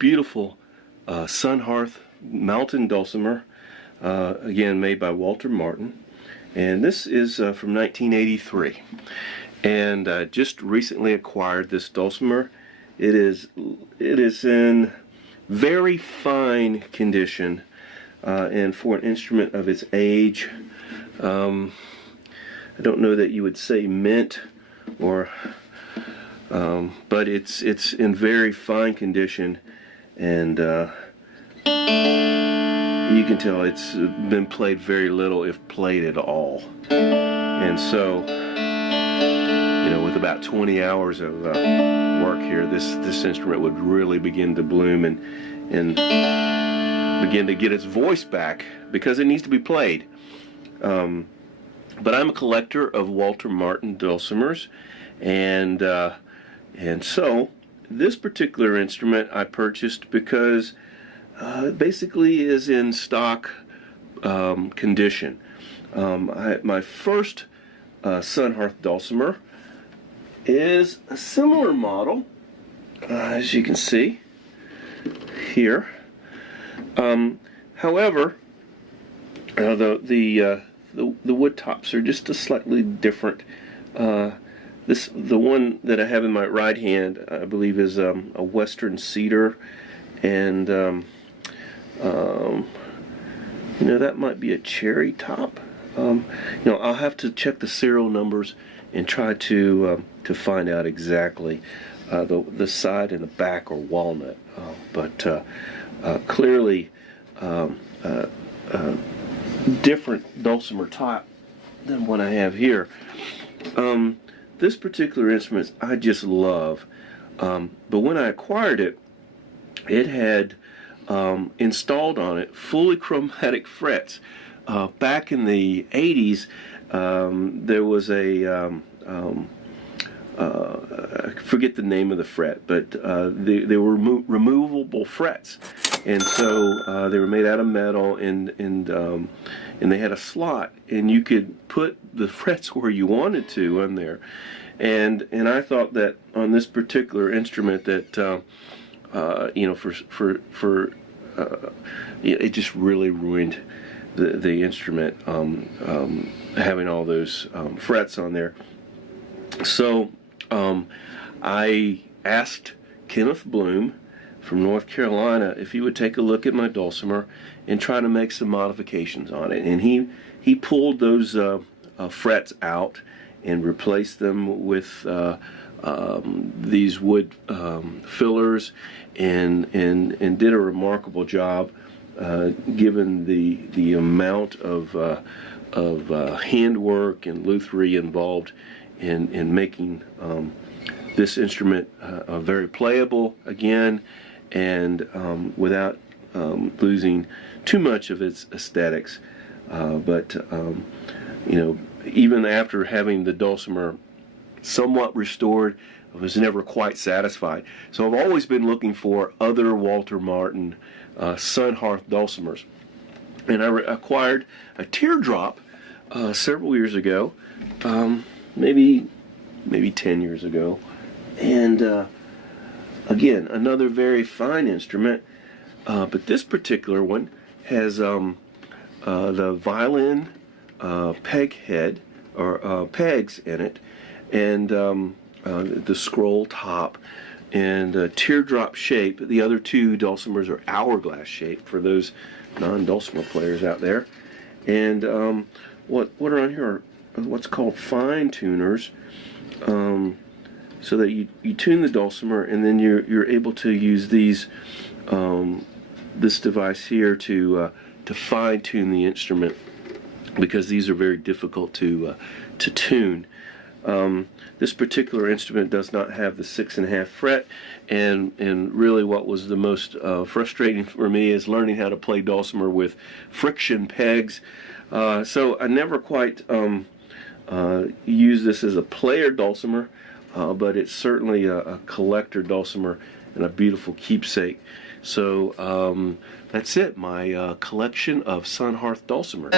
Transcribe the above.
beautiful Sunhearth mountain dulcimer, again made by Walter Martin, and this is from 1983. And I just recently acquired this dulcimer. It is in very fine condition, and for an instrument of its age, I don't know that you would say mint, or but it's in very fine condition, and you can tell it's been played very little, if played at all. And so, you know, with about 20 hours of work here, this instrument would really begin to bloom and begin to get its voice back, because it needs to be played. But I'm a collector of Walter Martin dulcimers, and so this particular instrument I purchased because it basically is in stock condition. My first Sunhearth dulcimer is a similar model, as you can see here. However, the wood tops are just a slightly different. The one that I have in my right hand, I believe, is a western cedar, and you know, that might be a cherry top. You know, I'll have to check the serial numbers and try to find out exactly. The side and the back are walnut, but clearly different dulcimer top than what I have here. This particular instrument I just love, but when I acquired it, it had installed on it fully chromatic frets. Back in the 80s, there was a I forget the name of the fret, but they were removable frets, and so they were made out of metal, and they had a slot, and you could put the frets where you wanted to on there. And I thought that on this particular instrument that you know, it just really ruined the instrument, having all those frets on there. So I asked Kenneth Bloom from North Carolina if he would take a look at my dulcimer and try to make some modifications on it. And he pulled those frets out and replaced them with these wood fillers, and did a remarkable job, given the amount of handwork and lutherie involved in making this instrument very playable again, and without losing too much of its aesthetics. But you know, even after having the dulcimer somewhat restored, I was never quite satisfied. So I've always been looking for other Walter Martin Sunhearth dulcimers, and I acquired a teardrop several years ago, maybe 10 years ago, and again, another very fine instrument, but this particular one has the violin peg head, or pegs in it, and the scroll top, and teardrop shape. The other two dulcimers are hourglass shaped for those non-dulcimer players out there. And what are on here are what's called fine tuners, so that you tune the dulcimer, and then you're able to use these this device here to fine tune the instrument, because these are very difficult to tune. This particular instrument does not have the 6.5 fret, and really what was the most frustrating for me is learning how to play dulcimer with friction pegs. So I never quite used this as a player dulcimer, but it's certainly a collector dulcimer and a beautiful keepsake. So that's it, my collection of Sunhearth dulcimers.